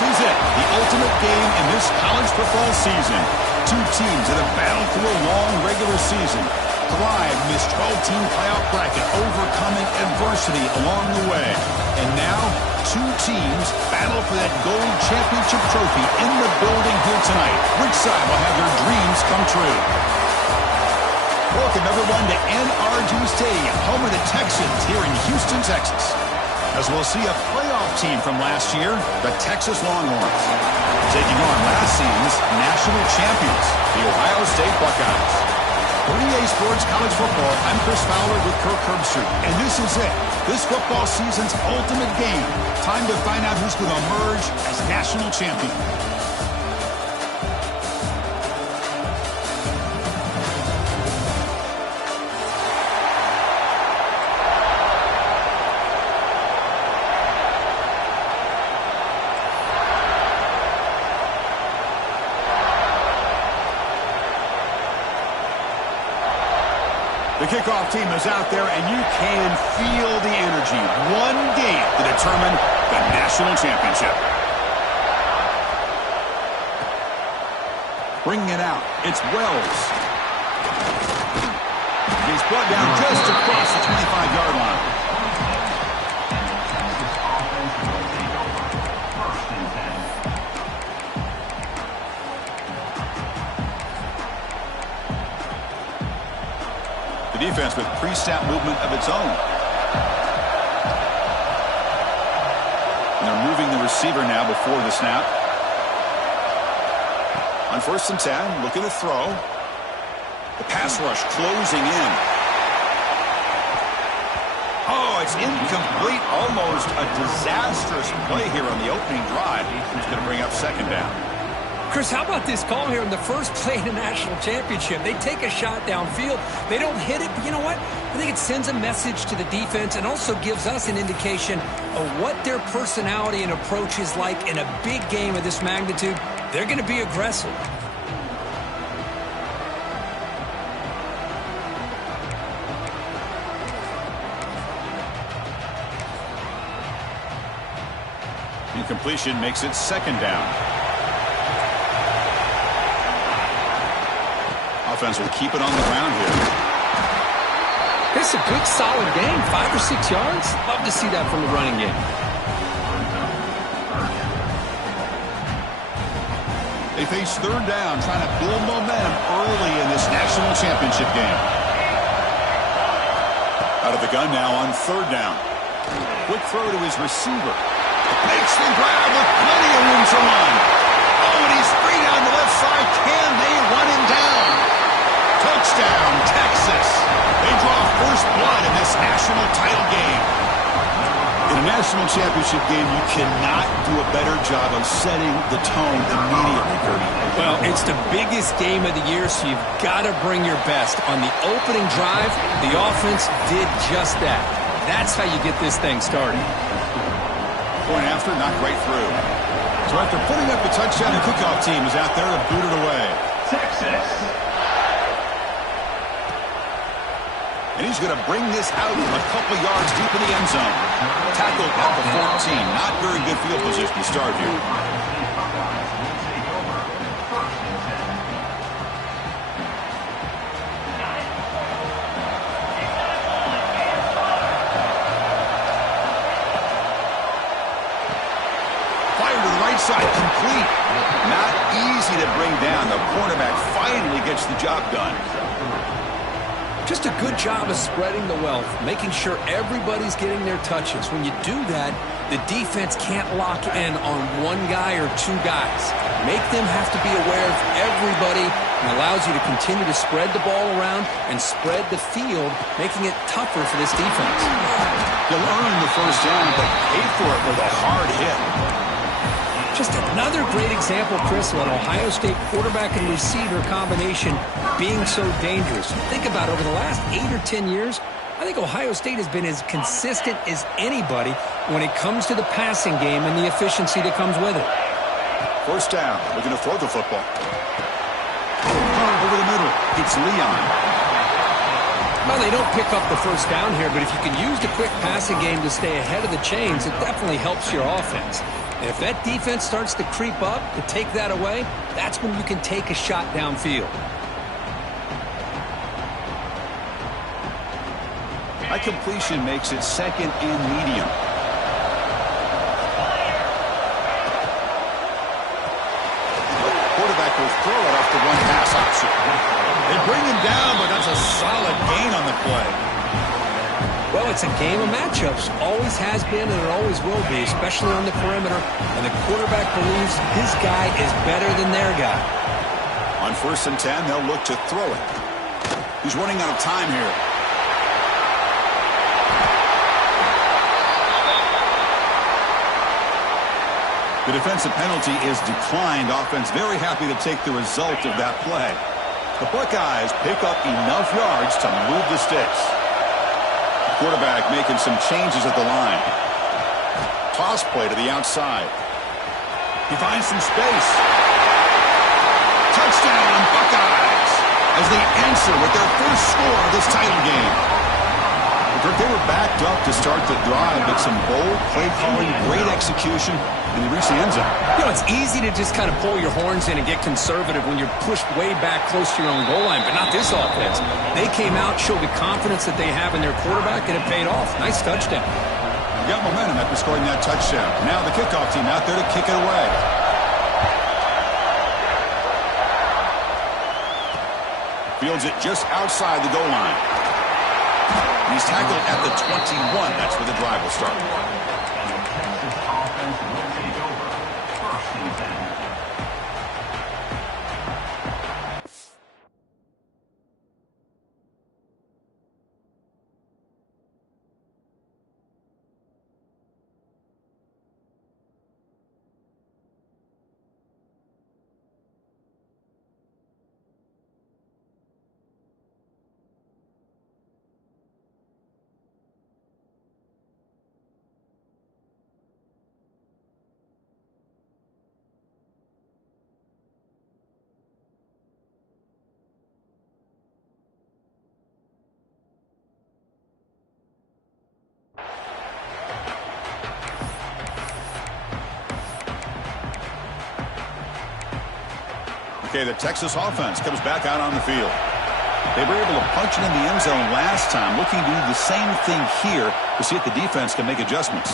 is it, the ultimate game in this college football season. Two teams that have battled through a long regular season, thrived in this 12-team playoff bracket, overcoming adversity along the way. And now, two teams battle for that gold championship trophy in the building here tonight. Which side will have their dreams come true? Welcome, everyone, to NRG Stadium, home of the Texans here in Houston, Texas. As we'll see a playoff team from last year, the Texas Longhorns, taking on last season's national champions, the Ohio State Buckeyes. For EA Sports College Football, I'm Chris Fowler with Kirk Herbstreit, and this is it. This football season's ultimate game. Time to find out who's going to emerge as national champion. The kickoff team is out there, and you can feel the energy. One game to determine the national championship. Bringing it out, it's Wells. He's brought down just across the 25-yard line. Defense with pre-snap movement of its own. And they're moving the receiver now before the snap. On 1st and 10, looking to throw. The pass rush closing in. Oh, it's incomplete. Almost a disastrous play here on the opening drive. It's going to bring up 2nd down. Chris, how about this call here in the first play in the national championship? They take a shot downfield. They don't hit it, but you know what? I think it sends a message to the defense and also gives us an indication of what their personality and approach is like in a big game of this magnitude. They're going to be aggressive. Incompletion makes it 2nd down. Offense will keep it on the ground here. It's a good, solid game. 5 or 6 yards. Love to see that from the running game. They face 3rd down, trying to build momentum early in this national championship game. Out of the gun now on 3rd down. Quick throw to his receiver. Makes the grab with plenty of room to run. Oh, and he's free down the left side. Can they run him down? Touchdown, Texas. They draw first blood in this national title game. In a national championship game, you cannot do a better job of setting the tone immediately, Kirby. Well, it's the biggest game of the year, so you've got to bring your best. On the opening drive, the offense did just that. That's how you get this thing started. Point after, not right through. So after putting up the touchdown, the kickoff team is out there to boot it away. Texas. And he's going to bring this out a couple yards deep in the end zone. Tackled at the 14. Not very good field position to start here. Fire to the right side, complete. Not easy to bring down. The cornerback finally gets the job done. Just a good job of spreading the wealth, making sure everybody's getting their touches. When you do that, the defense can't lock in on one guy or two guys. Make them have to be aware of everybody and allows you to continue to spread the ball around and spread the field, making it tougher for this defense. You'll earn the first down, but pay for it with a hard hit. Just another great example, Chris, of an Ohio State quarterback and receiver combination being so dangerous. Think about it, over the last 8 or 10 years, I think Ohio State has been as consistent as anybody when it comes to the passing game and the efficiency that comes with it. First down, looking to throw the football. Over the middle, it's Leon. Well, they don't pick up the first down here, but if you can use the quick passing game to stay ahead of the chains, it definitely helps your offense. And if that defense starts to creep up to take that away, that's when you can take a shot downfield. That completion makes it second and medium. Quarterback will throw it off the one pass option. They bring him down, but that's a solid gain on the play. Well, it's a game of matchups. Always has been and it always will be, especially on the perimeter. And the quarterback believes his guy is better than their guy. On 1st and 10, they'll look to throw it. He's running out of time here. The defensive penalty is declined. Offense very happy to take the result of that play. The Buckeyes pick up enough yards to move the sticks. The quarterback making some changes at the line. Toss play to the outside. He finds some space. Touchdown, Buckeyes, as they answer with their first score of this title game. They were backed up to start the drive, but some bold play calling, great execution, and they reached the end zone. You know, it's easy to just kind of pull your horns in and get conservative when you're pushed way back close to your own goal line, but not this offense. They came out, showed the confidence that they have in their quarterback, and it paid off. Nice touchdown. Got momentum after scoring that touchdown. Now the kickoff team out there to kick it away. Fields it just outside the goal line. He's tackled at the 21. That's where the drive will start. Okay, the Texas offense comes back out on the field. They were able to punch it in the end zone last time, looking to do the same thing here to see if the defense can make adjustments.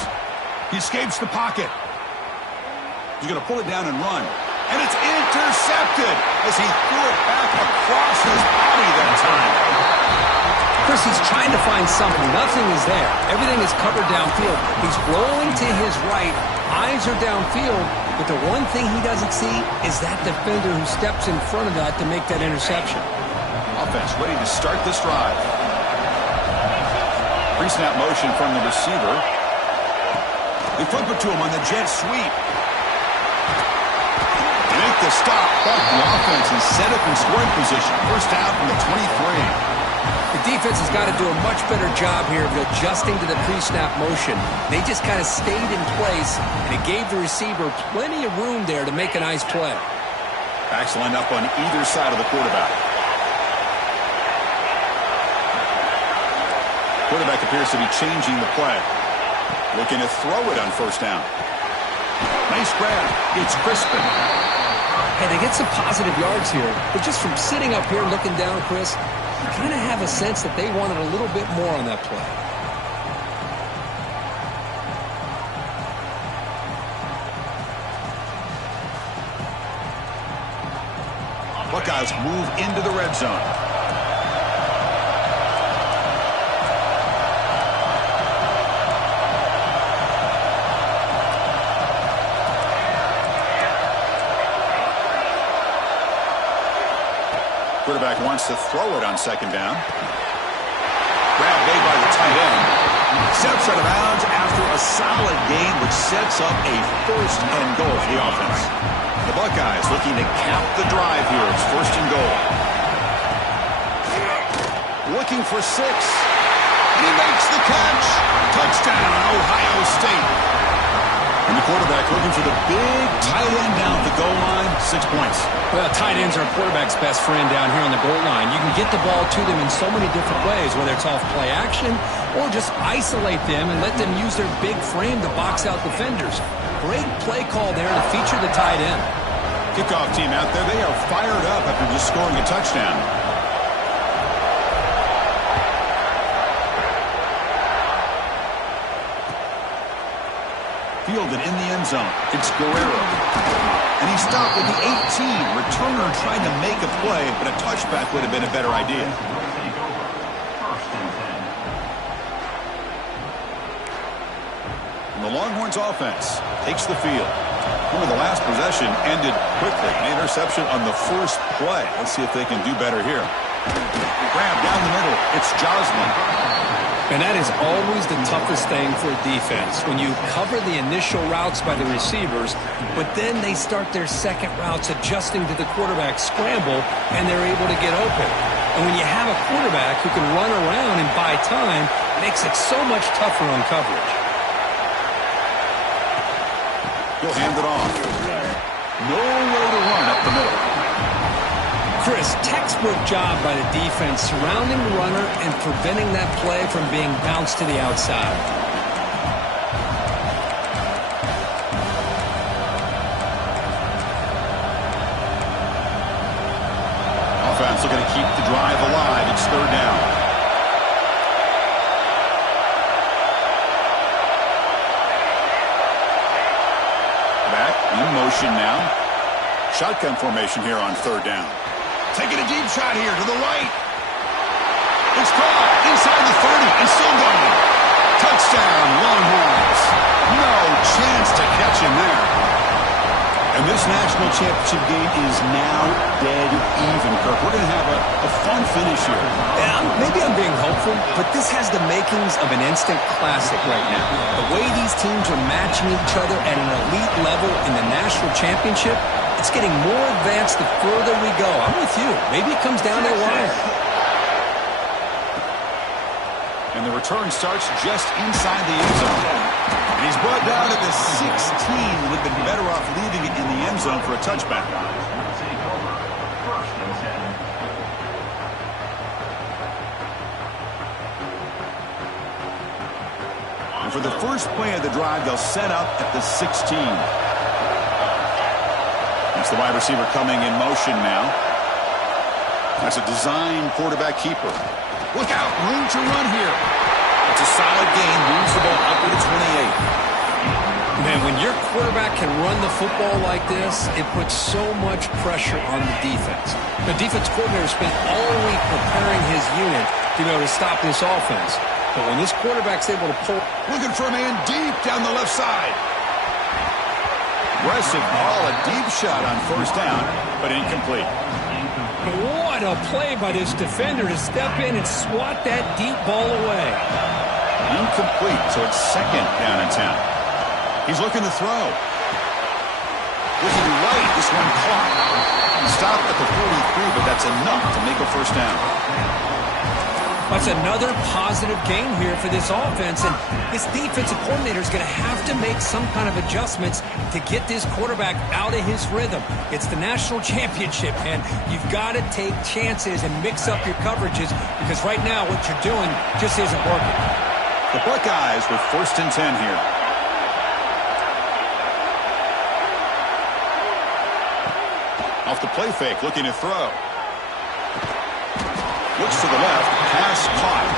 He escapes the pocket. He's going to pull it down and run. And it's intercepted as he threw it back across his body that time. Chris, he's trying to find something. Nothing is there. Everything is covered downfield. He's rolling to his right. Eyes are downfield. But the one thing he doesn't see is that defender who steps in front of that to make that interception. Offense ready to start this drive. Pre-snap motion from the receiver. They flip it to him on the jet sweep. They make the stop, but the offense is set up in scoring position. First down from the 23. The defense has got to do a much better job here of adjusting to the pre-snap motion. They just kind of stayed in place, and it gave the receiver plenty of room there to make a nice play. Backs lined up on either side of the quarterback. Quarterback appears to be changing the play. Looking to throw it on first down. Nice grab. It's Crispin. Hey, they get some positive yards here, but just from sitting up here looking down, Chris, you kind of have a sense that they wanted a little bit more on that play. Buckeyes move into the red zone. Quarterback wants to throw it on second down. Grab made by the tight end. Steps out of bounds after a solid gain, which sets up a first and goal for the offense. The Buckeyes looking to cap the drive here. It's first and goal. Looking for 6. And he makes the catch. Touchdown, Ohio State. And the quarterback looking for the big tight end down at the goal line. 6 points. Well, tight ends are a quarterback's best friend down here on the goal line. You can get the ball to them in so many different ways, whether it's off play action or just isolate them and let them use their big frame to box out defenders. Great play call there to feature the tight end. Kickoff team out there. They are fired up after just scoring a touchdown. Fielded in the end zone. It's Guerrero. And he stopped with the 18. Returner trying to make a play, but a touchback would have been a better idea. And the Longhorns offense takes the field. Remember, the last possession ended quickly. An interception on the first play. Let's see if they can do better here. Grab down the middle. It's Joslin. And that is always the toughest thing for a defense, when you cover the initial routes by the receivers, but then they start their second routes adjusting to the quarterback scramble, and they're able to get open. And when you have a quarterback who can run around and buy time, it makes it so much tougher on coverage. He'll hand it off. Nowhere to run up the middle. Chris, textbook job by the defense surrounding the runner and preventing that play from being bounced to the outside. Offense looking to keep the drive alive. It's third down. Back in motion now. Shotgun formation here on third down. Taking a deep shot here to the right. It's caught inside the 30 and still going. Touchdown, Longhorns. No chance to catch him there. And this national championship game is now dead even, Kirk. We're going to have a fun finish here. Yeah, maybe I'm being hopeful, but this has the makings of an instant classic right now. The way these teams are matching each other at an elite level in the national championship, it's getting more advanced the further we go. I'm with you. Maybe it comes down to the wire. And the return starts just inside the end zone. And he's brought down at the 16. Would have been better off leaving it in the end zone for a touchback. And for the first play of the drive, they'll set up at the 16. That's the wide receiver coming in motion now. That's a design quarterback keeper. Look out, room to run here. It's a solid gain, moves the ball up to the 28. Man, when your quarterback can run the football like this, it puts so much pressure on the defense. The defense coordinator spent all week preparing his unit to be able to stop this offense. But when this quarterback's able to pull... Looking for a man deep down the left side. Aggressive ball, a deep shot on first down, but incomplete. What a play by this defender to step in and swat that deep ball away. Incomplete, so it's second down and 10. He's looking to throw. Looking right, this one caught. Stop at the 43, but that's enough to make a first down. That's another positive gain here for this offense, and this defensive coordinator is going to have to make some kind of adjustments to get this quarterback out of his rhythm. It's the national championship, and you've got to take chances and mix up your coverages, because right now what you're doing just isn't working. The Buckeyes with first and 10 here. Off the play fake, looking to throw. Looks to the left, pass caught.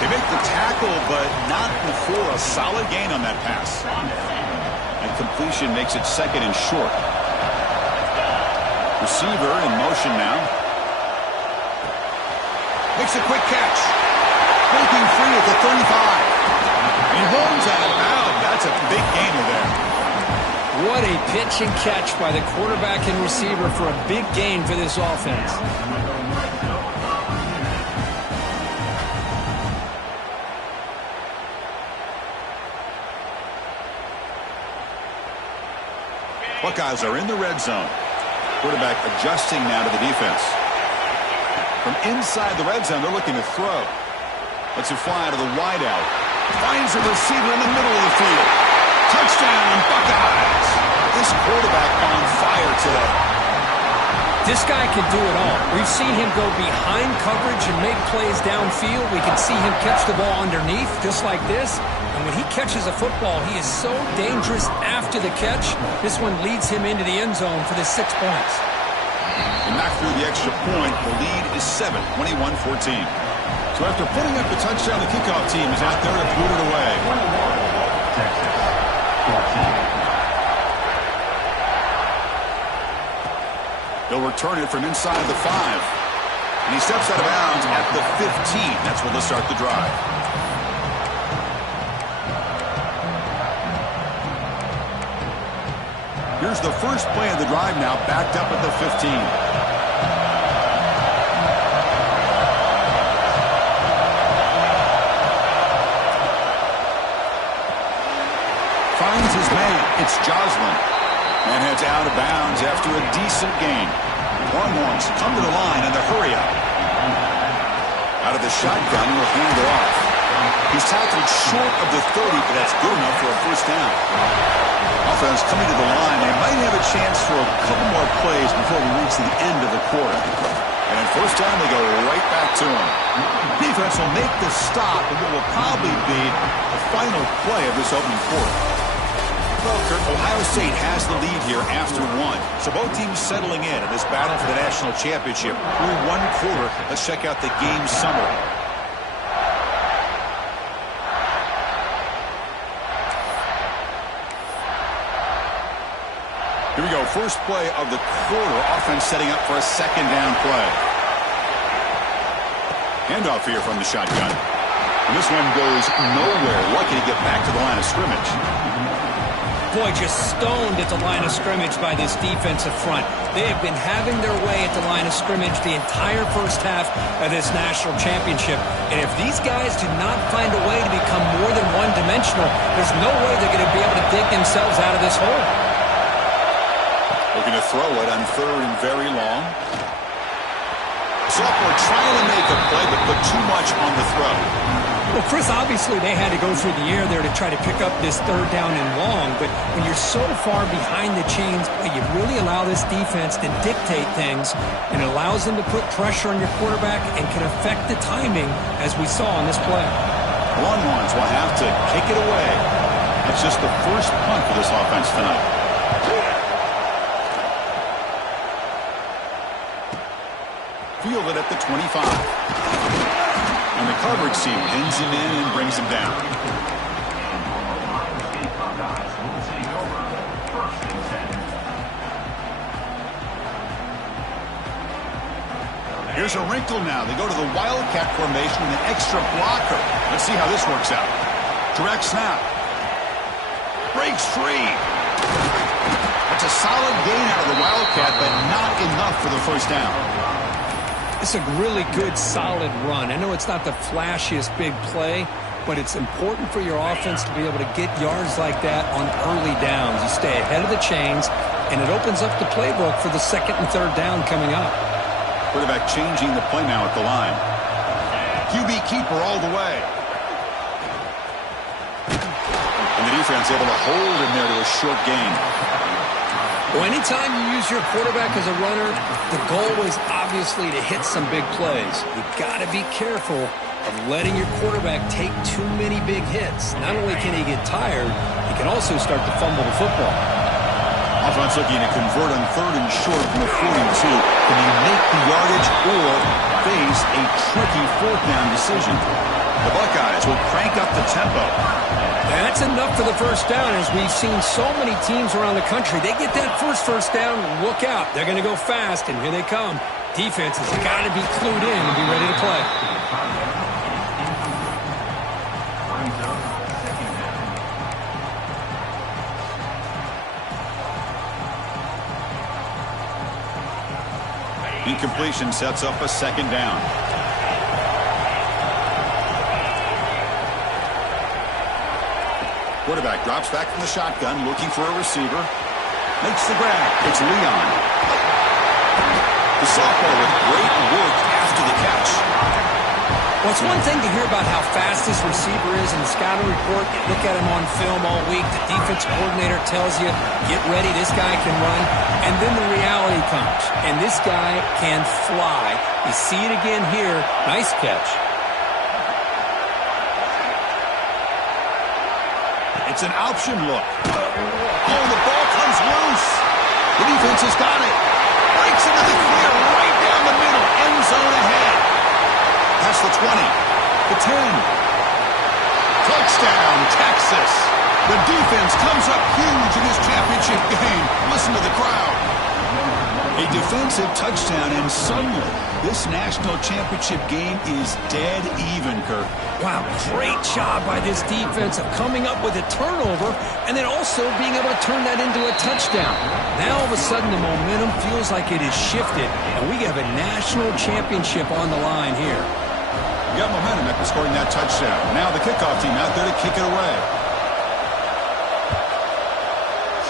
They make the tackle, but not before a solid gain on that pass. And completion makes it second and short. Receiver in motion now. Makes a quick catch. Breaking free at the 35. He runs out of bounds. That's a big gainer there. What a pitch and catch by the quarterback and receiver for a big gain for this offense. Buckeyes are in the red zone. Quarterback adjusting now to the defense. From inside the red zone, they're looking to throw. Lets it fly to the wideout. Finds a receiver in the middle of the field. Touchdown, Buckeyes. This quarterback on fire today. This guy can do it all. We've seen him go behind coverage and make plays downfield. We can see him catch the ball underneath, just like this. And when he catches a football, he is so dangerous after the catch. This one leads him into the end zone for the 6 points. And knocked through the extra point. The lead is 7, 21-14. So after putting up the touchdown, the kickoff team is out there to boot it away. Texas, 14. They'll return it from inside the 5. And he steps out of bounds at the 15. That's where they'll start the drive. Here's the first play of the drive now, backed up at the 15. Finds his man. It's Joslin. And heads out of bounds after a decent gain. Longhorns come to the line in the hurry-up. Out of the shotgun, he'll hand it off. He's tackled short of the 30, but that's good enough for a first down. Offense coming to the line. They might have a chance for a couple more plays before we reach the end of the quarter. And at first down, they go right back to him. Defense will make the stop, and what will probably be the final play of this opening quarter. Well, Kurt, Ohio State has the lead here after 1. So both teams settling in this battle for the national championship through 1 quarter. Let's check out the game summary. Here we go. First play of the quarter. Offense setting up for a second down play. Handoff here from the shotgun. And this one goes nowhere. Lucky to get back to the line of scrimmage. Boy, just stoned at the line of scrimmage by this defensive front. They have been having their way at the line of scrimmage the entire first half of this national championship. And if these guys do not find a way to become more than one-dimensional, there's no way they're going to be able to dig themselves out of this hole. Looking to throw it on 3rd and very long. Sophomore trying to make a play, but put too much on the throw. Well, Chris, obviously they had to go through the air there to try to pick up this 3rd down and long, but when you're so far behind the chains, you really allow this defense to dictate things, and it allows them to put pressure on your quarterback and can affect the timing, as we saw on this play. Longhorns will have to kick it away. That's just the first punt for this offense tonight. Fielded at the 25. And the coverage team pins him in and brings him down. Here's a wrinkle now. They go to the Wildcat formation with an extra blocker. Let's see how this works out. Direct snap. Breaks free. That's a solid gain out of the Wildcat, but not enough for the first down. It's a really good, solid run. I know it's not the flashiest big play, but it's important for your offense to be able to get yards like that on early downs. You stay ahead of the chains, and it opens up the playbook for the 2nd and 3rd down coming up. Quarterback changing the play now at the line. QB keeper all the way. And the defense able to hold him there to a short gain. Well, anytime you use your quarterback as a runner, the goal is obviously to hit some big plays. You've got to be careful of letting your quarterback take too many big hits. Not only can he get tired, he can also start to fumble the football. Offense looking to convert on 3rd and short from the 42. Can they make the yardage or face a tricky 4th down decision? The Buckeyes will crank up the tempo. That's enough for the first down, as we've seen so many teams around the country. They get that first down, look out. They're going to go fast, and here they come. Defense has got to be clued in and be ready to play. Incompletion sets up a 2nd down. Quarterback drops back from the shotgun, looking for a receiver. Makes the grab. It's Leon. The sophomore with great work after the catch. Well, it's one thing to hear about how fast this receiver is in the scouting report. You look at him on film all week. The defense coordinator tells you, get ready, this guy can run. And then the reality comes, and this guy can fly. You see it again here. Nice catch. It's an option look. Oh, the ball comes loose. The defense has got it. Breaks into the clear right down the middle. End zone ahead. Past the 20. The 10. Touchdown, Texas. The defense comes up huge in this championship game. Listen to the crowd. A defensive touchdown, and suddenly this national championship game is dead even, Kurt. Wow, great job by this defense of coming up with a turnover and then also being able to turn that into a touchdown. Now, all of a sudden, the momentum feels like it is shifted, and we have a national championship on the line here. You got momentum after scoring that touchdown. Now the kickoff team out there to kick it away.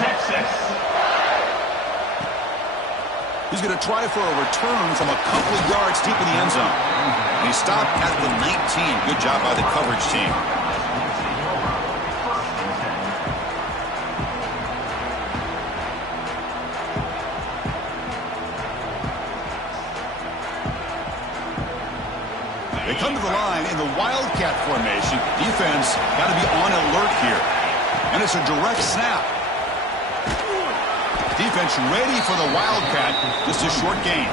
Texas. He's going to try for a return from a couple of yards deep in the end zone. He stopped at the 19. Good job by the coverage team. They come to the line in the Wildcat formation. Defense got to be on alert here. And it's a direct snap. Defense ready for the Wildcat. Just a short gain.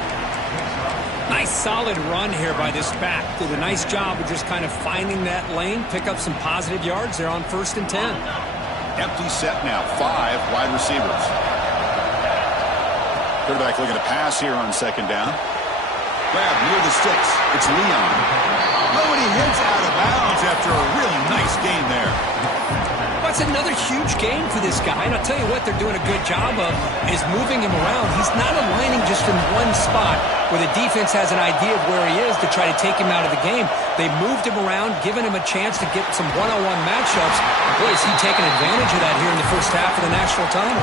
Nice solid run here by this back. Did a nice job of just kind of finding that lane, pick up some positive yards there on 1st and 10. Empty set now. 5 wide receivers. Quarterback looking to pass here on 2nd down. Grab near the sticks. It's Leon. Oh, and he heads out of bounds after a really nice gain there. That's another huge game for this guy. And I'll tell you what they're doing a good job of is moving him around. He's not aligning just in one spot where the defense has an idea of where he is to try to take him out of the game. They moved him around, giving him a chance to get some one-on-one matchups. Boy, is he taking advantage of that here in the first half of the national title.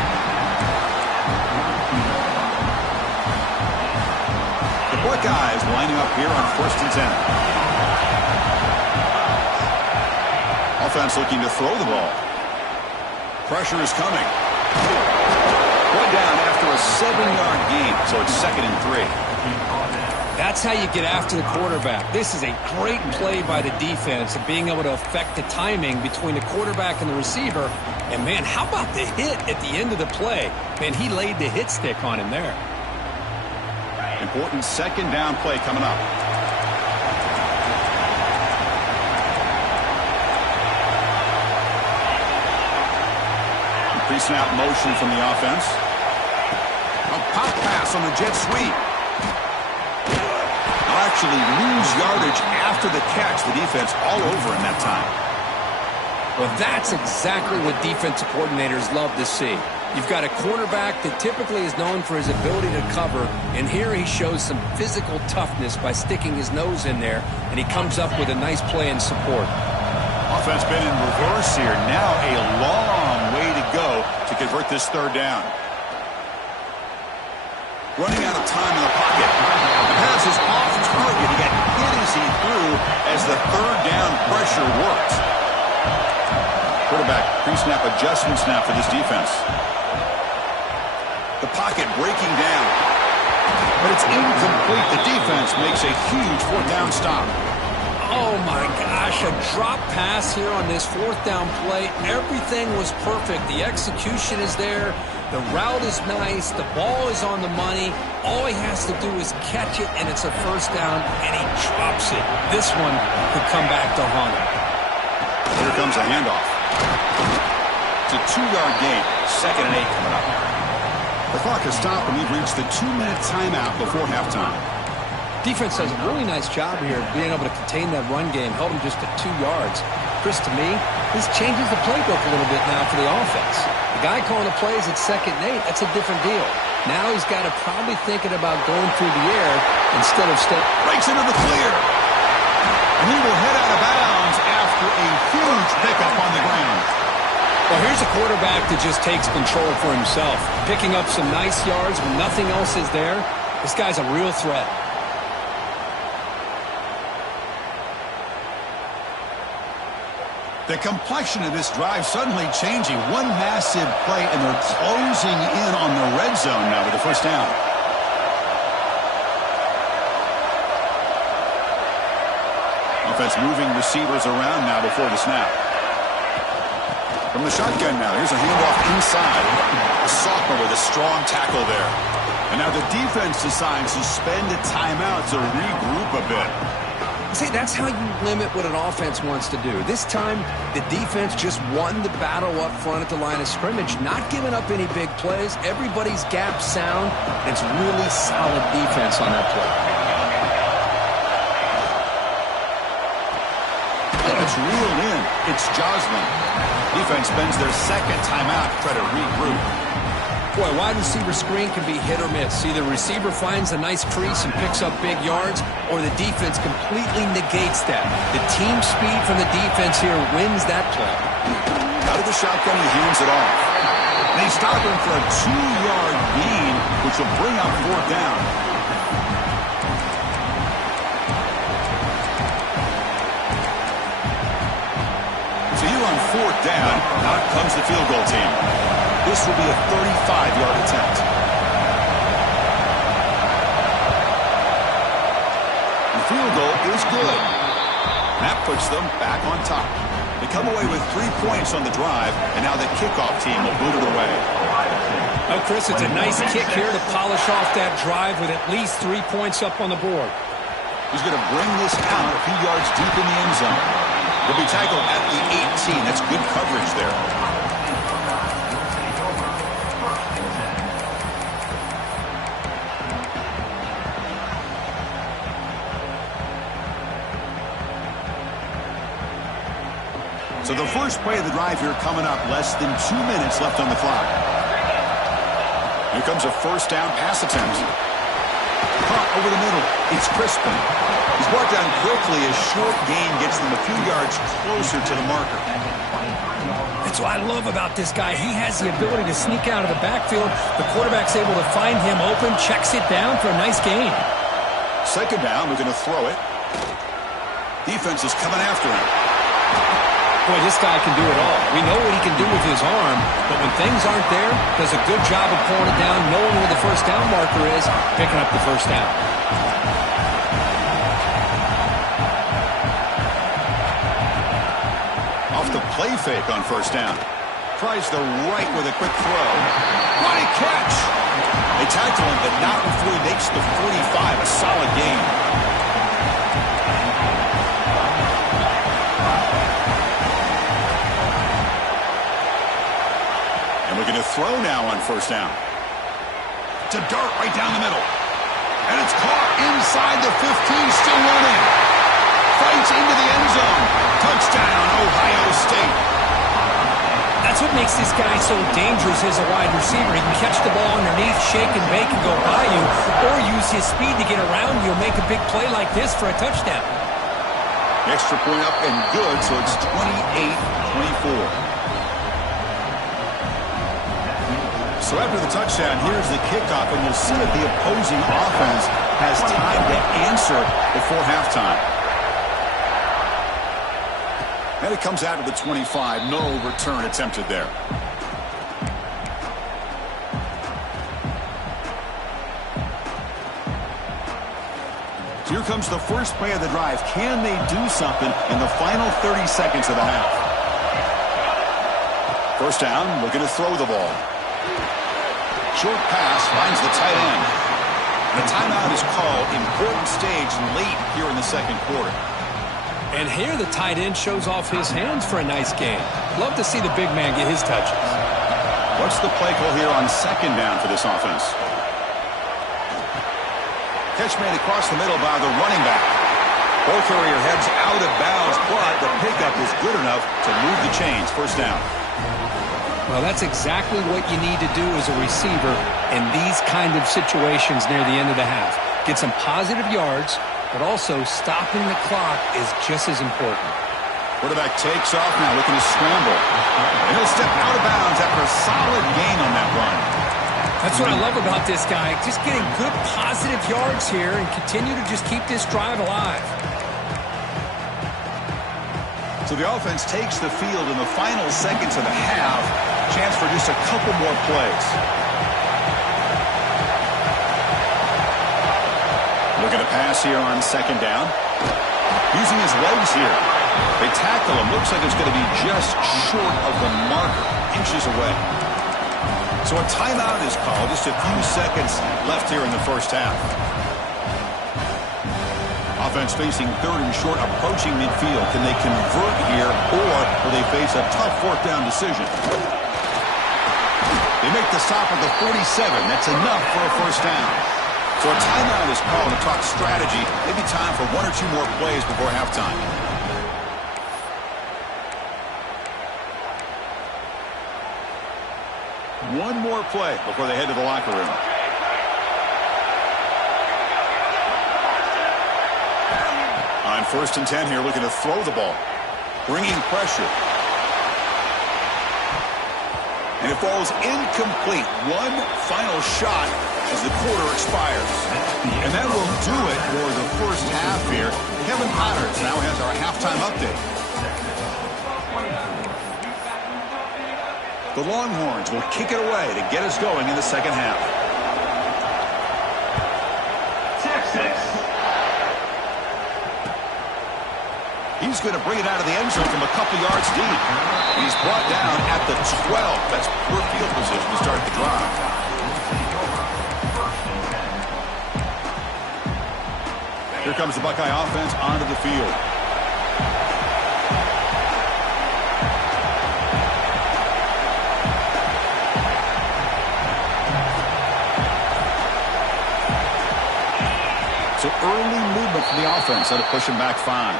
The Buckeyes lining up here on 1st and 10. Offense looking to throw the ball. Pressure is coming. One down after a 7-yard gain, so it's 2nd and 3. That's how you get after the quarterback. This is a great play by the defense of being able to affect the timing between the quarterback and the receiver. And, man, how about the hit at the end of the play? Man, he laid the hit stick on him there. Important 2nd down play coming up. Pre-snap motion from the offense. A pop pass on the jet sweep. They'll actually lose yardage after the catch. The defense all over in that time. Well, that's exactly what defensive coordinators love to see. You've got a quarterback that typically is known for his ability to cover, and here he shows some physical toughness by sticking his nose in there, and he comes up with a nice play in support. Offense been in reverse here. Now a long way to go to convert this 3rd down. Running out of time in the pocket. The pass is off target. He got hit as he threw as the 3rd down pressure worked. Quarterback pre-snap adjustments now for this defense. The pocket breaking down. But it's incomplete. The defense makes a huge 4th down stop. Oh, my gosh, a drop pass here on this 4th down play. Everything was perfect. The execution is there. The route is nice. The ball is on the money. All he has to do is catch it, and it's a 1st down, and he drops it. This one could come back to haunt him. Here comes a handoff. It's a 2-yard gain. 2nd and 8 coming up. The clock has stopped, and we've reached the 2-minute timeout before halftime. Defense does a really nice job here of being able to contain that run game, held him just at 2 yards. Chris, to me, this changes the playbook a little bit now for the offense. The guy calling the plays at 2nd and 8, that's a different deal. Now he's got to probably thinking about going through the air instead of breaks into the clear. And he will head out of bounds after a huge pickup on the ground. Well, here's a quarterback that just takes control for himself, picking up some nice yards when nothing else is there. This guy's a real threat. The complexion of this drive suddenly changing. One massive play, and they're closing in on the red zone now with the first down. Offense moving receivers around now before the snap. From the shotgun now, here's a handoff inside. A sophomore with a strong tackle there. And now the defense decides to spend a timeout to regroup a bit. See, that's how you limit what an offense wants to do. This time, the defense just won the battle up front at the line of scrimmage, not giving up any big plays. Everybody's gap sound. It's really solid defense on that play. It's reeled in. It's Joslin. Defense spends their second timeout to try to regroup. Boy, wide receiver screen can be hit or miss. Either receiver finds a nice crease and picks up big yards, or the defense completely negates that. The team speed from the defense here wins that play. Out of the shotgun, he hands it off. They stop him for a 2-yard gain, which will bring up fourth down. So here on fourth down, out comes the field goal team. This will be a 35-yard attempt. The field goal is good. That puts them back on top. They come away with 3 points on the drive, and now the kickoff team will boot it away. Oh, Chris, it's a nice kick here to polish off that drive with at least 3 points up on the board. He's going to bring this out a few yards deep in the end zone. He'll be tackled at the 18. That's good coverage there. So the first play of the drive here coming up, less than 2 minutes left on the clock. Here comes a first down pass attempt. Caught over the middle. It's Crispin. He's brought down quickly. A short gain gets them a few yards closer to the marker. That's what I love about this guy. He has the ability to sneak out of the backfield. The quarterback's able to find him open, checks it down for a nice gain. Second down, we're going to throw it. Defense is coming after him. Boy, this guy can do it all. We know what he can do with his arm, but when things aren't there, does a good job of pulling it down, knowing where the first down marker is, picking up the first down. Off the play fake on first down. Tries the right with a quick throw. What a catch! They tackle him, but not before he makes the 45, a solid gain. And we're going to throw now on first down. It's a dart right down the middle. And it's caught inside the 15, still running. Fights into the end zone. Touchdown, Ohio State. That's what makes this guy so dangerous as a wide receiver. He can catch the ball underneath, shake and bake and go by you, or use his speed to get around you and make a big play like this for a touchdown. Extra point up and good, so it's 28-24. So after the touchdown, here's the kickoff, and we'll see if the opposing offense has time to answer before halftime. And it comes out of the 25. No return attempted there. So here comes the first play of the drive. Can they do something in the final 30 seconds of the half? First down, looking to throw the ball. Short pass finds the tight end. The timeout is called. Important stage late here in the second quarter. And here the tight end shows off his hands for a nice gain. Love to see the big man get his touches. What's the play call here on second down for this offense? Catch made across the middle by the running back. Ball carrier heads out of bounds, but the pickup is good enough to move the chains. First down. Well, that's exactly what you need to do as a receiver in these kind of situations near the end of the half. Get some positive yards, but also stopping the clock is just as important. Quarterback takes off now, looking to scramble. And he'll step out of bounds after a solid gain on that run. That's what I love about this guy. Just getting good positive yards here and continue to just keep this drive alive. So So the offense takes the field in the final seconds of the half. Chance for just a couple more plays. Looking to pass here on second down. Using his legs here. They tackle him. Looks like it's going to be just short of the marker. Inches away. So a timeout is called. Just a few seconds left here in the first half. Offense facing third and short, approaching midfield. Can they convert here, or will they face a tough fourth down decision? They make the stop at the 47. That's enough for a first down. So a timeout is called to talk strategy. Maybe time for one or two more plays before halftime. One more play before they head to the locker room. On 1st and 10 here, looking to throw the ball. Bringing pressure. And it falls incomplete. One final shot as the quarter expires. And that will do it for the first half here. Kevin Potter's now has our halftime update. The Longhorns will kick it away to get us going in the second half. Texas. He's going to bring it out of the end zone from a couple yards deep. He's brought down at the 12. That's poor field position to start the drive. Here comes the Buckeye offense onto the field. So early movement from the offense to push him back 5.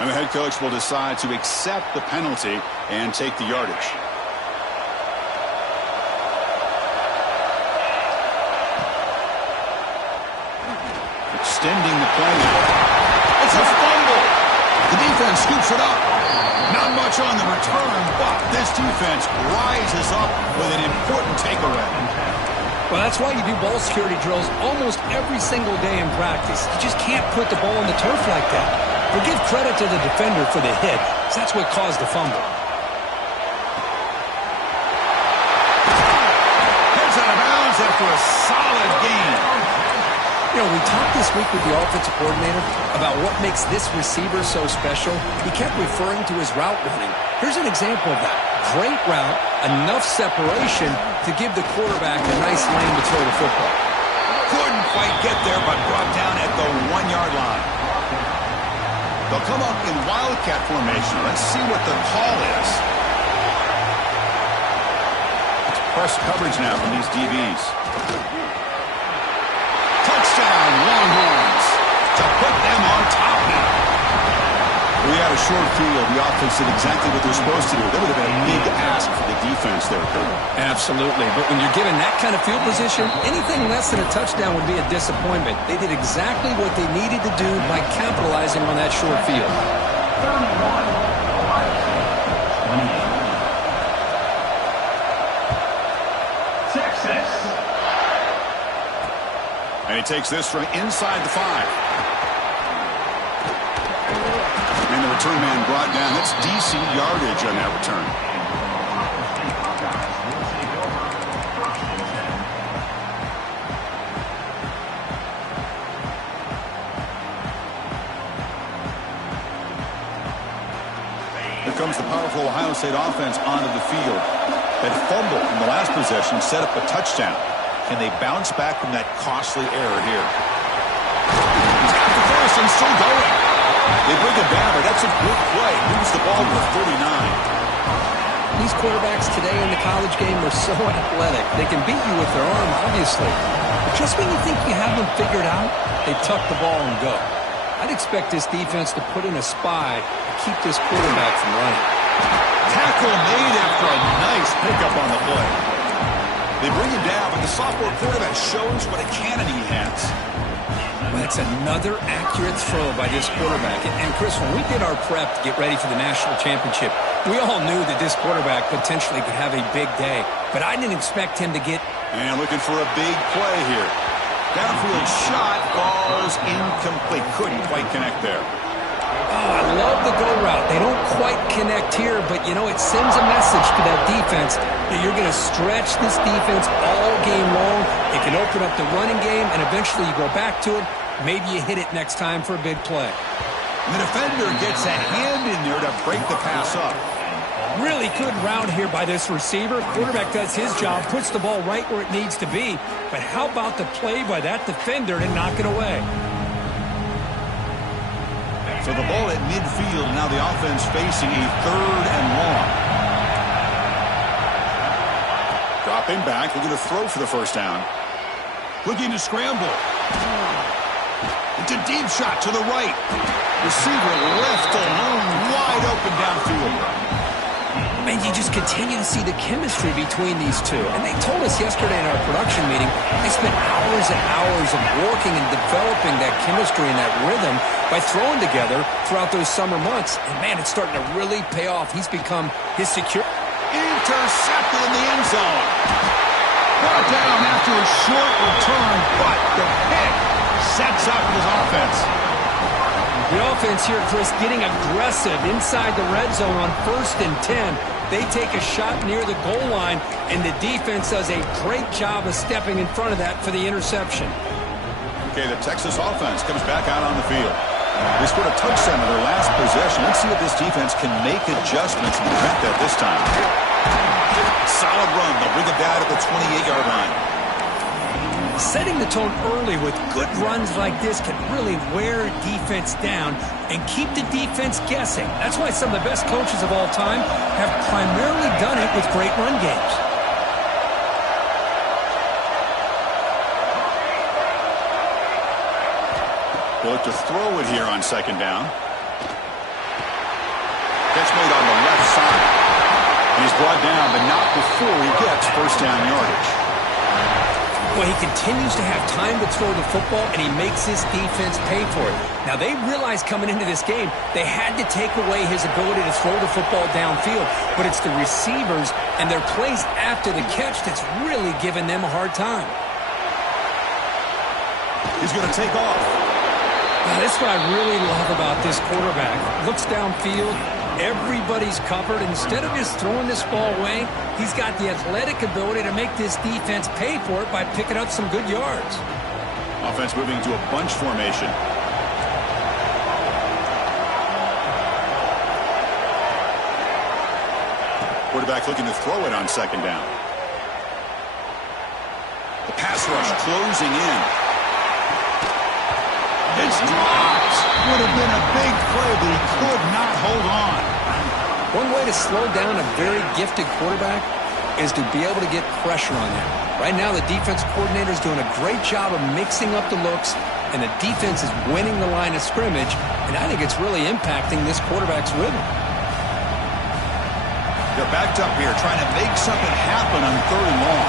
And the head coach will decide to accept the penalty and take the yardage. Extending the play now. It's a fumble. The defense scoops it up. Not much on the return, but this defense rises up with an important takeaway. Well, that's why you do ball security drills almost every single day in practice. You just can't put the ball on the turf like that. But give credit to the defender for the hit, because that's what caused the fumble. Heads out of bounds after a solid game. You know, we talked this week with the offensive coordinator about what makes this receiver so special. He kept referring to his route running. Here's an example of that. Great route, enough separation to give the quarterback a nice lane to throw the football. Couldn't quite get there, but brought down at the 1-yard line. They'll come up in Wildcat formation. Let's see what the call is. It's press coverage now from these DBs. Touchdown, Longhorns, to put them on top now. We had a short field. The offense did exactly what they're supposed to do. That would have been a big ask for the defense there, Kurt. Absolutely. But when you're given that kind of field position, anything less than a touchdown would be a disappointment. They did exactly what they needed to do by capitalizing on that short field. 31. Texas. And he takes this from inside the 5. And the return man brought down. That's decent yardage on that return. Here comes the powerful Ohio State offense onto the field. That fumble in the last possession set up a touchdown. Can they bounce back from that costly error here? He's got the first and still going. They bring it down, but that's a good play. Moves the ball to the 39. These quarterbacks today in the college game are so athletic. They can beat you with their arm, obviously. But just when you think you have them figured out, they tuck the ball and go. I'd expect this defense to put in a spy to keep this quarterback from running. Tackle made after a nice pickup on the play. They bring him down, but the sophomore quarterback shows what a cannon he has. Well, that's another accurate throw by this quarterback. And Chris, when we did our prep to get ready for the national championship, we all knew that this quarterback potentially could have a big day. But I didn't expect him to get... And looking for a big play here. Downfield shot falls incomplete. Couldn't quite connect there. Oh, I love the go route. They don't quite connect here, but, you know, it sends a message to that defense that you're going to stretch this defense all game long. It can open up the running game, and eventually you go back to it. Maybe you hit it next time for a big play. The defender gets a hand in there to break the pass up. Really good route here by this receiver. Quarterback does his job, puts the ball right where it needs to be. But how about the play by that defender to knock it away? So the ball at midfield, now the offense facing a 3rd and long. Dropping back, looking to throw for the first down. Looking to scramble. It's a deep shot to the right. Receiver left alone, wide open downfield. Man, you just continue to see the chemistry between these two. And they told us yesterday in our production meeting, they spent hours and hours of working and developing that chemistry and that rhythm by throwing together throughout those summer months. And, man, it's starting to really pay off. He's become his secure. Intercepted in the end zone. Brought down after a short return, but the pick sets up his offense. The offense here, Chris, getting aggressive inside the red zone on 1st and 10. They take a shot near the goal line, and the defense does a great job of stepping in front of that for the interception. Okay, the Texas offense comes back out on the field. They scored a touchdown in their last possession. Let's see if this defense can make adjustments and prevent that this time. Solid run. They'll bring it down at the 28-yard line. Setting the tone early with good runs like this can really wear defense down and keep the defense guessing. That's why some of the best coaches of all time have primarily done it with great run games. They look to throw it here on 2nd down. Catch made on the left side. And he's brought down, but not before he gets 1st down yardage. Well, he continues to have time to throw the football, and he makes his defense pay for it. Now, they realized coming into this game they had to take away his ability to throw the football downfield, but it's the receivers and their plays after the catch that's really giving them a hard time. He's going to take off. Now, that's what I really love about this quarterback. Looks downfield. Everybody's covered. Instead of just throwing this ball away, he's got the athletic ability to make this defense pay for it by picking up some good yards. Offense moving to a bunch formation. Quarterback looking to throw it on 2nd down. The pass rush closing in. It's dropped. Would have been a big play, but he could not hold on. One way to slow down a very gifted quarterback is to be able to get pressure on him. Right now, the defense coordinator is doing a great job of mixing up the looks, and the defense is winning the line of scrimmage, and I think it's really impacting this quarterback's rhythm. They're backed up here, trying to make something happen on 3rd and long.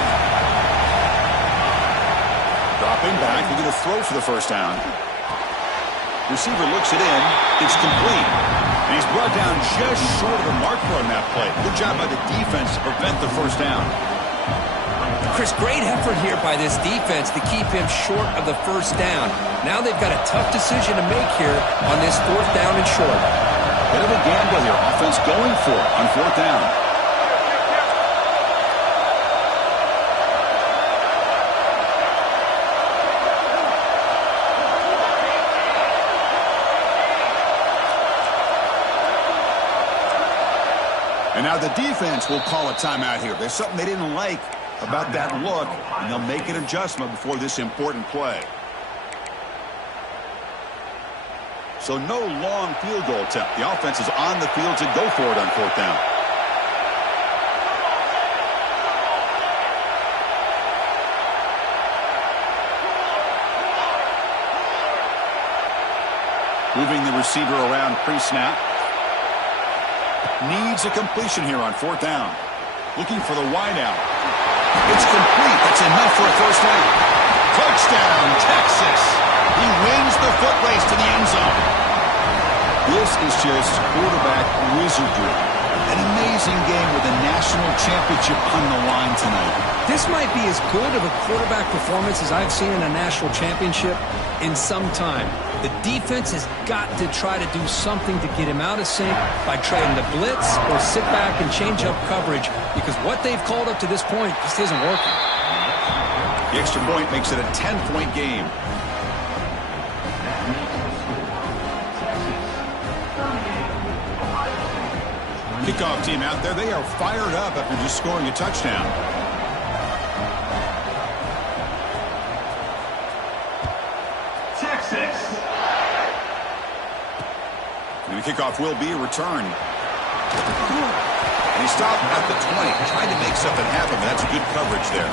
Dropping back, looking to throw for the 1st down. Receiver looks it in. It's complete. And he's brought down just short of the marker on that play. Good job by the defense to prevent the 1st down. Chris, great effort here by this defense to keep him short of the 1st down. Now they've got a tough decision to make here on this 4th down and short. Bit of a gamble here. Offense going for it on 4th down. And now the defense will call a timeout here. There's something they didn't like about that look, and they'll make an adjustment before this important play. So no long field goal attempt. The offense is on the field to go for it on 4th down. Moving the receiver around pre-snap. Needs a completion here on 4th down. Looking for the wideout. It's complete. That's enough for a 1st down. Touchdown, Texas. He wins the foot race to the end zone. This is just quarterback wizardry. An amazing game with a national championship on the line tonight. This might be as good of a quarterback performance as I've seen in a national championship in some time. The defense has got to try to do something to get him out of sync by trying to blitz or sit back and change up coverage, because what they've called up to this point just isn't working. The extra point makes it a 10-point game. Kickoff team out there. They are fired up after just scoring a touchdown. Texas. And the kickoff will be a return. And he stopped at the 20, trying to make something happen, but that's good coverage there.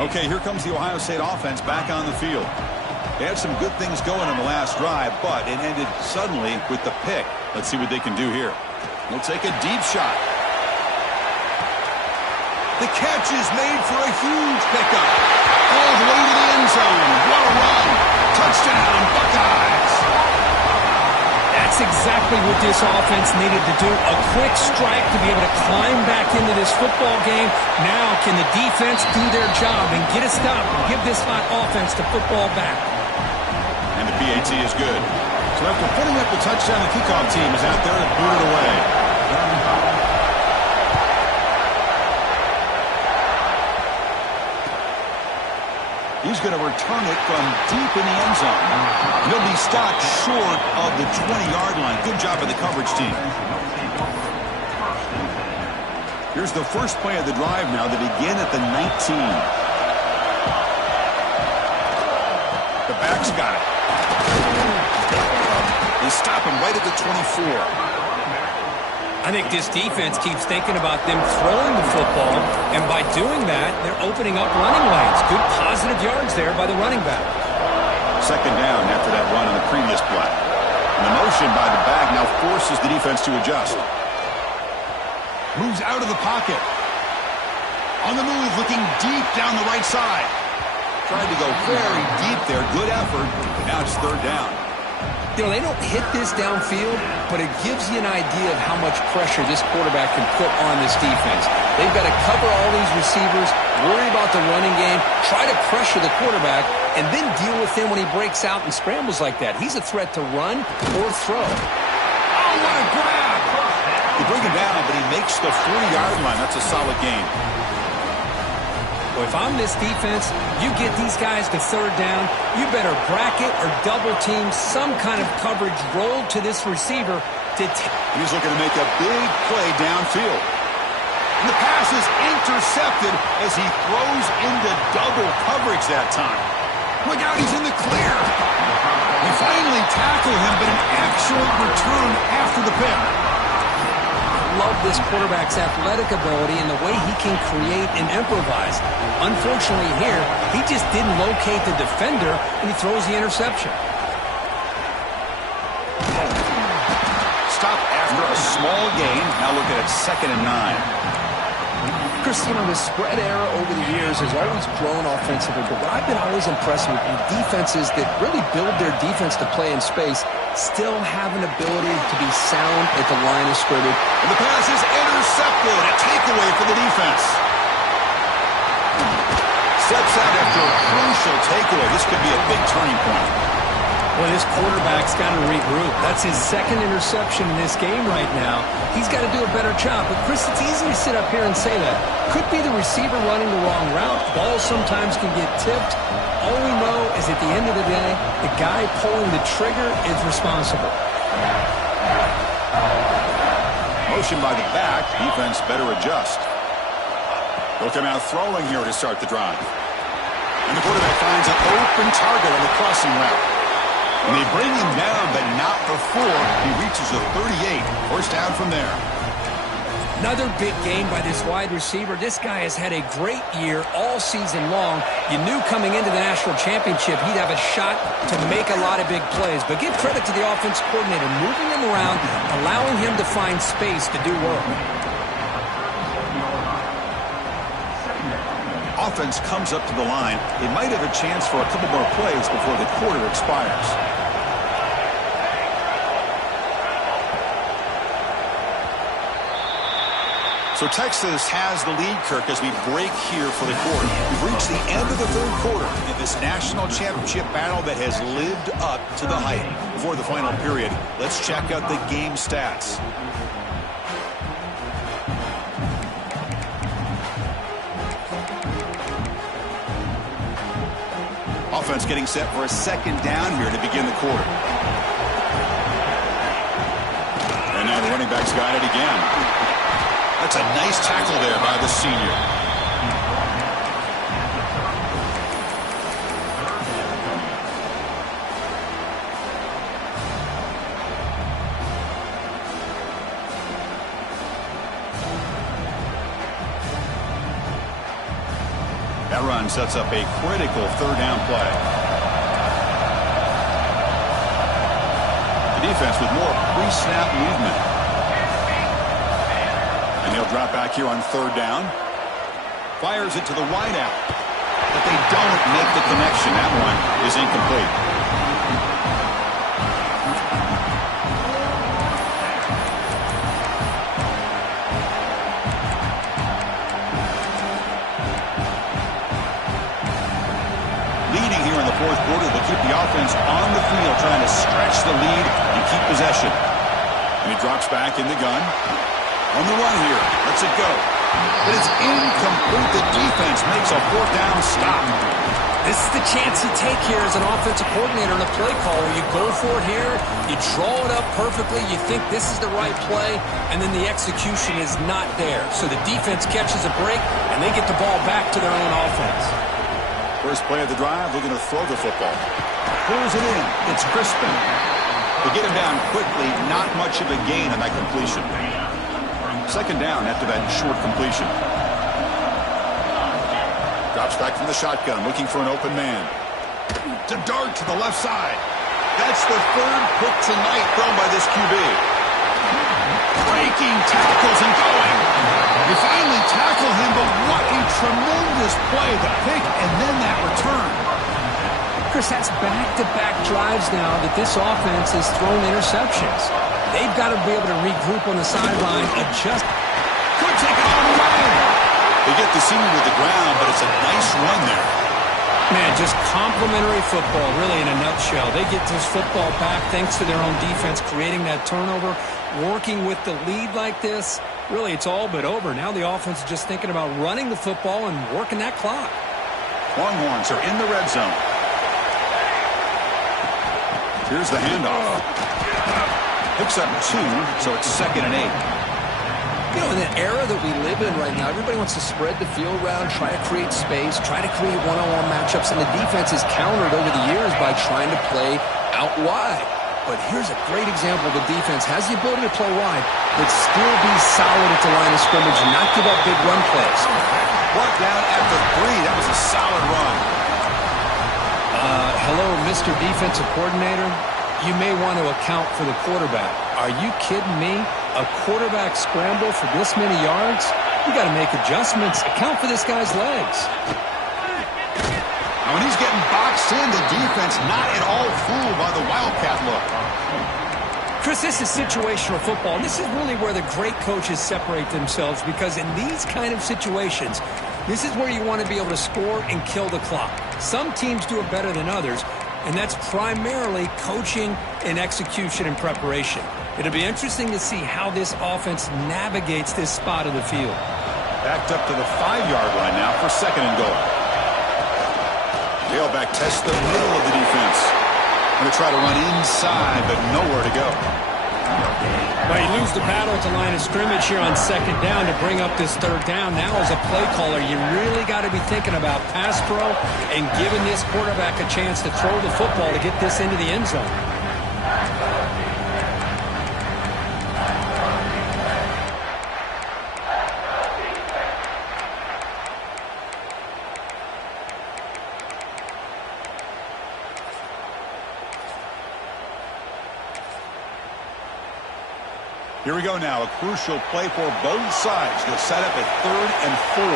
Okay, here comes the Ohio State offense back on the field. They had some good things going on the last drive, but it ended suddenly with the pick. Let's see what they can do here. They'll take a deep shot. The catch is made for a huge pickup. All the way to the end zone. What a run. Touchdown, Buckeyes. That's exactly what this offense needed to do. A quick strike to be able to climb back into this football game. Now can the defense do their job and get a stop and give this hot offense the football back? And the PAT is good. So after putting up the touchdown, the kickoff team is out there to boot it away. He's going to return it from deep in the end zone. He'll be stopped short of the 20-yard line. Good job by the coverage team. Here's the first play of the drive now. They begin at the 19. The back's got it. They stop him right at the 24. I think this defense keeps thinking about them throwing the football, and by doing that, they're opening up running lanes. Good positive yards there by the running back. Second down after that run on the previous play. And the motion by the back now forces the defense to adjust. Moves out of the pocket. On the move, looking deep down the right side. Tried to go very deep there. Good effort. Now it's third down. You know, they don't hit this downfield, but it gives you an idea of how much pressure this quarterback can put on this defense. They've got to cover all these receivers, worry about the running game, try to pressure the quarterback, and then deal with him when he breaks out and scrambles like that. He's a threat to run or throw. Oh, what a grab! They bring him down, but he makes the 4-yard line. That's a solid game. Well, if I'm this defense, you get these guys to third down, you better bracket or double team some kind of coverage roll to this receiver to He's looking to make a big play downfield. And the pass is intercepted as he throws into double coverage that time. Look out, he's in the clear. They finally tackle him, but an excellent return after the pick. Love this quarterback's athletic ability and the way he can create and improvise. Unfortunately here, he just didn't locate the defender, and he throws the interception. Stop after a small gain. Now looking at 2nd and 9. Chris, you know, the spread era over the years has always grown offensively, but what I've been always impressed with defenses that really build their defense to play in space still have an ability to be sound at the line of scrimmage. And the pass is intercepted. A takeaway for the defense. Steps out after a crucial takeaway. This could be a big turning point. Well, this quarterback's got to regroup. That's his 2nd interception in this game right now. He's got to do a better job. But, Chris, it's easy to sit up here and say that. Could be the receiver running the wrong route. Balls sometimes can get tipped. All we know is at the end of the day, the guy pulling the trigger is responsible. Motion by the back. Defense better adjust. They'll come out throwing here to start the drive. And the quarterback finds an open target on the crossing route. And they bring him down, but not before he reaches the 38. First down from there. Another big game by this wide receiver. This guy has had a great year all season long. You knew coming into the national championship he'd have a shot to make a lot of big plays. But give credit to the offense coordinator, moving him around, allowing him to find space to do work. offense comes up to the line, they might have a chance for a couple more plays before the quarter expires. So Texas has the lead, Kirk, as we break here for the quarter. We've reached the end of the third quarter in this national championship battle that has lived up to the hype. Before the final period, let's check out the game stats. Offense getting set for a second down here to begin the quarter. And now the running back's got it again. That's a nice tackle there by the senior. That run sets up a critical third down play. The defense with more pre-snap movement. And he'll drop back here on third down. Fires it to the wide out. But they don't make the connection. That one is incomplete. Leading here in the fourth quarter will keep the offense on the field, trying to stretch the lead and keep possession. And he drops back in the gun. On the run here. Lets it go. But it's incomplete. The defense makes a fourth down stop. This is the chance you take here as an offensive coordinator and a play caller. You go for it here. You draw it up perfectly. You think this is the right play. And then the execution is not there. So the defense catches a break, and they get the ball back to their own offense. First play of the drive, looking to throw the football. Pulls it in. It's Crispin. They get him down quickly. Not much of a gain on that completion. Second down after that short completion. Drops back from the shotgun, looking for an open man. To dart to the left side. That's the third pick tonight thrown by this QB. Breaking tackles and going. You finally tackle him, but what a tremendous play. The pick and then that return. Chris, that's back-to-back drives now that this offense has thrown interceptions. They've got to be able to regroup on the sideline, adjust. Could take it all the way. They get the senior to the ground, but it's a nice run there. Man, just complimentary football, really, in a nutshell. They get this football back thanks to their own defense, creating that turnover, working with the lead like this. Really, it's all but over. Now the offense is just thinking about running the football and working that clock. Longhorns are in the red zone. Here's the handoff. Picks up 2, so it's 2nd and 8. You know, in the era that we live in right now, everybody wants to spread the field around, try to create space, try to create one-on-one matchups, and the defense is countered over the years by trying to play out wide. But here's a great example. The defense has the ability to play wide, but still be solid at the line of scrimmage and not give up big run plays. Brought down at the 3. That was a solid run. Hello, Mr. Defensive Coordinator. You may want to account for the quarterback. Are you kidding me? A quarterback scramble for this many yards? You got to make adjustments. Account for this guy's legs. Now, when he's getting boxed in, the defense not at all fooled by the Wildcat look. Chris, this is situational football. This is really where the great coaches separate themselves, because in these kind of situations, this is where you want to be able to score and kill the clock. Some teams do it better than others, and that's primarily coaching and execution and preparation. It'll be interesting to see how this offense navigates this spot of the field. Backed up to the 5-yard line now for 2nd and goal. Tailback tests the middle of the defense. Going to try to run inside, but nowhere to go. Well, you lose the battle at the line of scrimmage here on 2nd down to bring up this 3rd down. Now, as a play caller, you really got to be thinking about pass pro and giving this quarterback a chance to throw the football to get this into the end zone. Here we go now. A crucial play for both sides. They'll set up a 3rd and 4.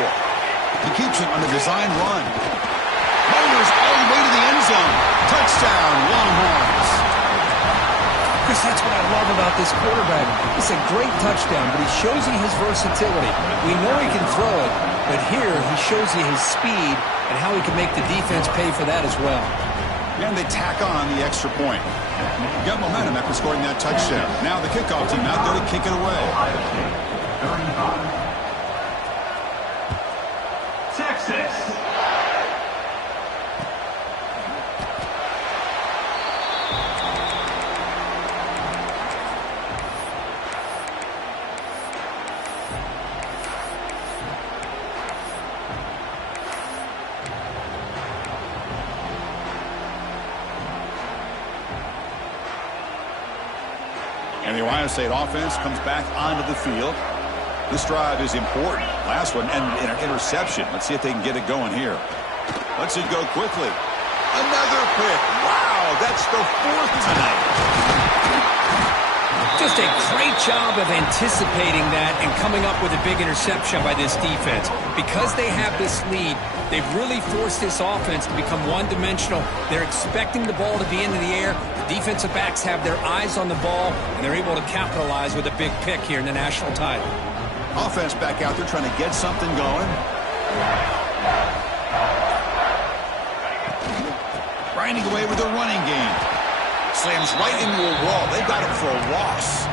He keeps it on a design run. Motors all the way to the end zone. Touchdown, Longhorns. Chris, that's what I love about this quarterback. It's a great touchdown, but he shows you his versatility. We know he can throw it, but here he shows you his speed and how he can make the defense pay for that as well. And they tack on the extra point. Got momentum after scoring that touchdown. Now the kickoff team out there to kick it away. Texas. And the Ohio State offense comes back onto the field. This drive is important. Last one, and an interception. Let's see if they can get it going here. Let's it go quickly. Another pick. Wow, that's the fourth tonight. Just a great job of anticipating that and coming up with a big interception by this defense. Because they have this lead, they've really forced this offense to become one-dimensional. They're expecting the ball to be into the air. The defensive backs have their eyes on the ball, and they're able to capitalize with a big pick here in the national title. Offense back out there trying to get something going. Grinding away with a running game. Slams right into a wall. They got him for a loss.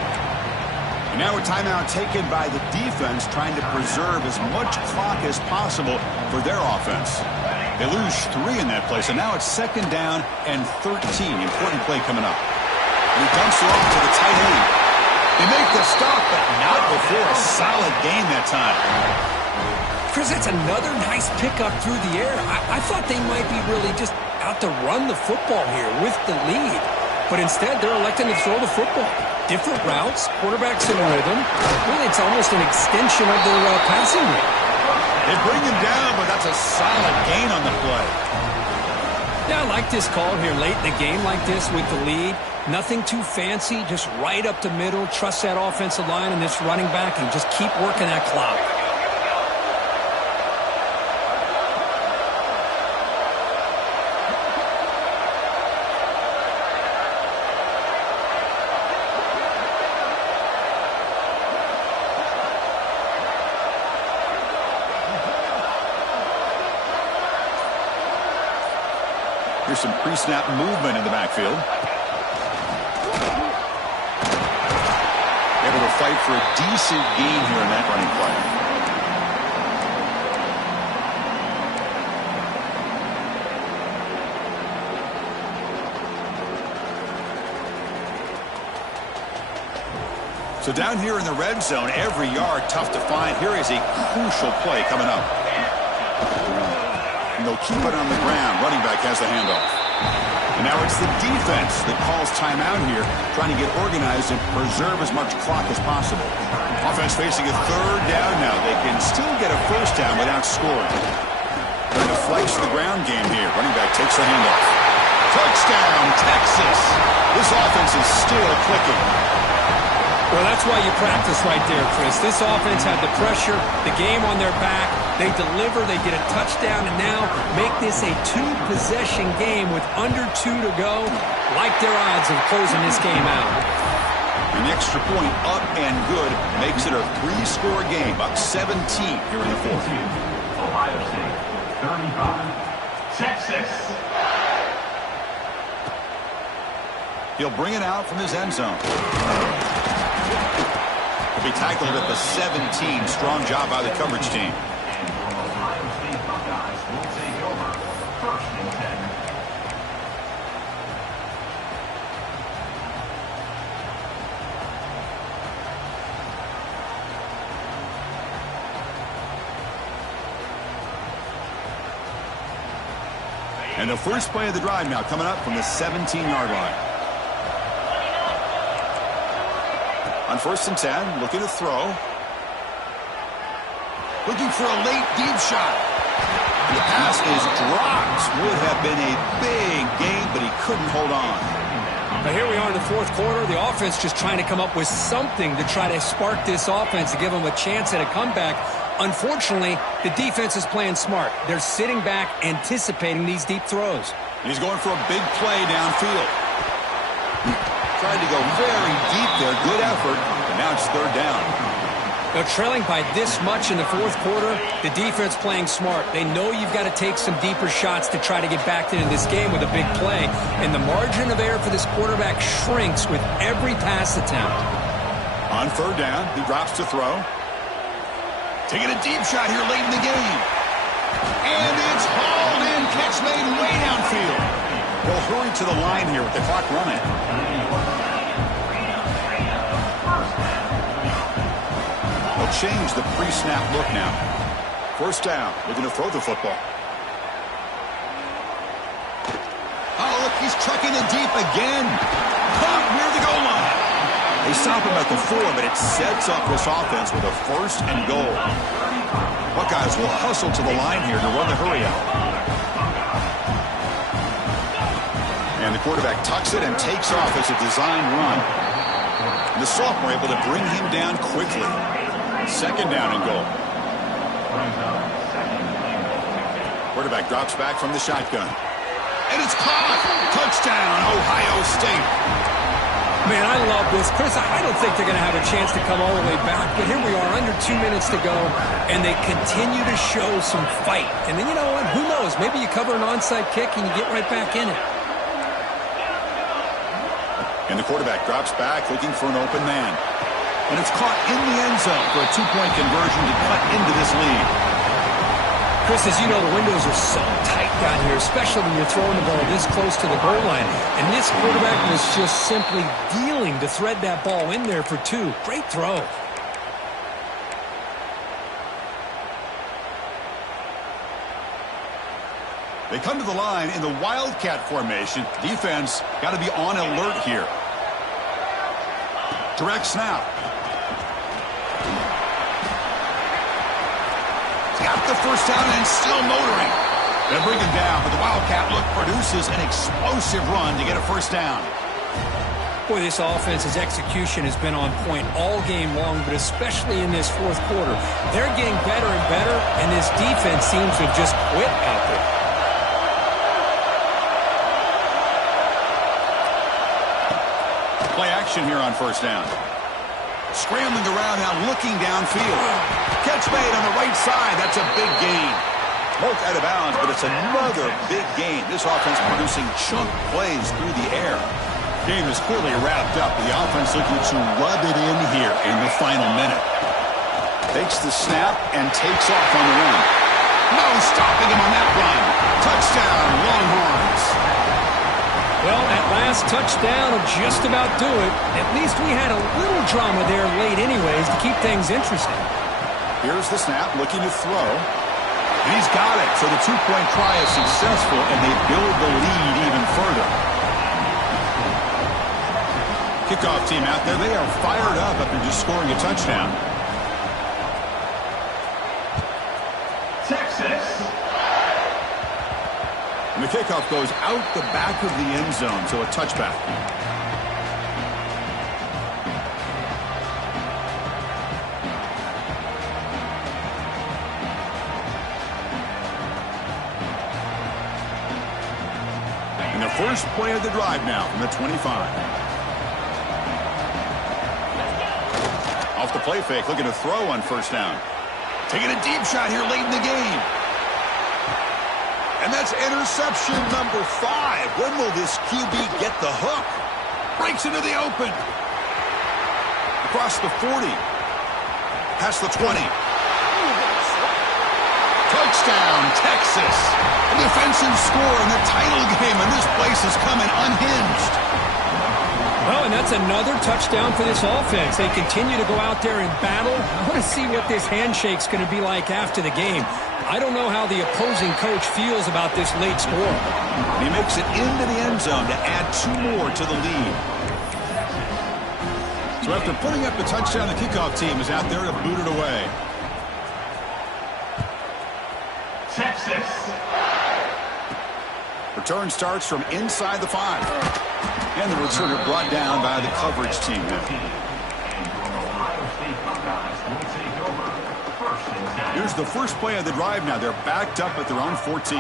And now a timeout taken by the defense, trying to preserve as much clock as possible for their offense. They lose 3 in that play, so now it's 2nd down and 13. Important play coming up. And he dumps it off to the tight end. They make the stop, but not before a solid game that time. Chris, that's another nice pickup through the air. I thought they might be really just out to run the football here with the lead. But instead, they're electing to throw the football. Different routes, quarterbacks in rhythm. Really, it's almost an extension of their passing rate. They bring him down, but that's a solid gain on the play. Yeah, I like this call here late in the game like this with the lead. Nothing too fancy, just right up the middle. Trust that offensive line and this running back and just keep working that clock. Here's some pre-snap movement in the backfield. Able to fight for a decent gain here in that running play. So down here in the red zone, every yard tough to find. Here is a crucial play coming up. And they'll keep it on the ground. Running back has the handoff. And now it's the defense that calls timeout here, trying to get organized and preserve as much clock as possible. Offense facing a 3rd down now. They can still get a 1st down without scoring. Trying to flex the ground game here. Running back takes the handoff. Touchdown, Texas. This offense is still clicking. Well, that's why you practice right there, Chris. This offense had the pressure, the game on their back. They deliver, they get a touchdown, and now make this a 2-possession game with under 2 to go. Like their odds of closing this game out. An extra point up and good makes it a 3-score game, up 17 here in the 4th. Ohio State, 35. Texas. He'll bring it out from his end zone. He'll be tackled at the 17. Strong job by the coverage team. Ohio State Buckeyes will take over 1st and 10. And the first play of the drive now coming up from the 17-yard line. On 1st and 10, looking to throw. Looking for a late deep shot. The pass is dropped. Would have been a big gain, but he couldn't hold on. Now here we are in the 4th quarter. The offense just trying to come up with something to try to spark this offense to give them a chance at a comeback. Unfortunately, the defense is playing smart. They're sitting back, anticipating these deep throws. He's going for a big play downfield. Tried to go very deep there. Good effort. And now it's third down. They're trailing by this much in the fourth quarter. The defense playing smart. They know you've got to take some deeper shots to try to get back into this game with a big play. And the margin of error for this quarterback shrinks with every pass attempt. On third down, he drops to throw. Taking a deep shot here late in the game. And it's hauled in. Catch made way downfield. They'll hurry to the line here with the clock running. They'll change the pre-snap look now. First down, looking to throw the football. Oh, look, he's trucking it deep again. Caught near the goal line. They stop him at the 4, but it sets up this offense with a first and goal. Buckeyes will hustle to the line here to run the hurry out. And the quarterback tucks it and takes off as a design run. And the sophomore able to bring him down quickly. Second down and goal. Quarterback drops back from the shotgun. And it's caught. Touchdown, Ohio State. Man, I love this. Chris, I don't think they're going to have a chance to come all the way back, but here we are, under 2 minutes to go, and they continue to show some fight. And then, you know what, who knows? Maybe you cover an onside kick and you get right back in it. And the quarterback drops back, looking for an open man. And it's caught in the end zone for a 2-point conversion to cut into this lead. Chris, as you know, the windows are so tight down here, especially when you're throwing the ball this close to the goal line. And this quarterback was just simply dealing to thread that ball in there for 2. Great throw. They come to the line in the Wildcat formation. Defense got to be on alert here. Direct snap. Got the first down and still motoring. They bring him down, but the Wildcat look produces an explosive run to get a first down. Boy, this offense's execution has been on point all game long, but especially in this fourth quarter. They're getting better and better, and this defense seems to have just quit out there. Play action here on first down. Scrambling around now, looking downfield. Catch made on the right side. That's a big gain. Both out of bounds, but it's another big gain. This offense producing chunk plays through the air. Game is clearly wrapped up. The offense looking to rub it in here in the final minute. Takes the snap and takes off on the run. No stopping him on that run. Touchdown, Longhorns. Well, that last touchdown will just about do it. At least we had a little drama there late anyways to keep things interesting. Here's the snap, looking to throw. And he's got it. So the 2-point try is successful, and they build the lead even further. Kickoff team out there, they are fired up after just scoring a touchdown. Texas. And the kickoff goes out the back of the end zone, so a touchback. And the first play of the drive now from the 25. Off the play fake, looking to throw on first down. Taking a deep shot here late in the game. And that's interception number 5. When will this QB get the hook? Breaks into the open. Across the 40. Past the 20. Touchdown, Texas. A defensive score in the title game, and this place is coming unhinged. Well, and that's another touchdown for this offense. They continue to go out there and battle. I want to see what this handshake's going to be like after the game. I don't know how the opposing coach feels about this late score. He makes it into the end zone to add 2 more to the lead. So after putting up the touchdown, the kickoff team is out there to boot it away. Texas. Return starts from inside the 5. And the returner brought down by the coverage team. And your Ohio State Buckeyes will take over first Here's the first play of the drive now. They're backed up at their own 14.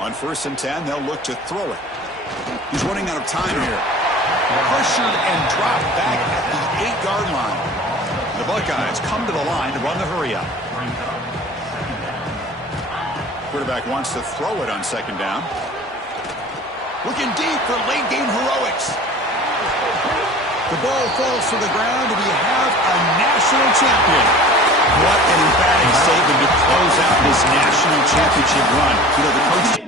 On 1st and 10, they'll look to throw it. He's running out of time here. Pressured and dropped back at the 8-yard line. The Buckeyes come to the line to run the hurry-up. Quarterback wants to throw it on 2nd down. Looking deep for late-game heroics. The ball falls to the ground, and we have a national champion. What an emphatic statement to close out this national championship run. You know, the coach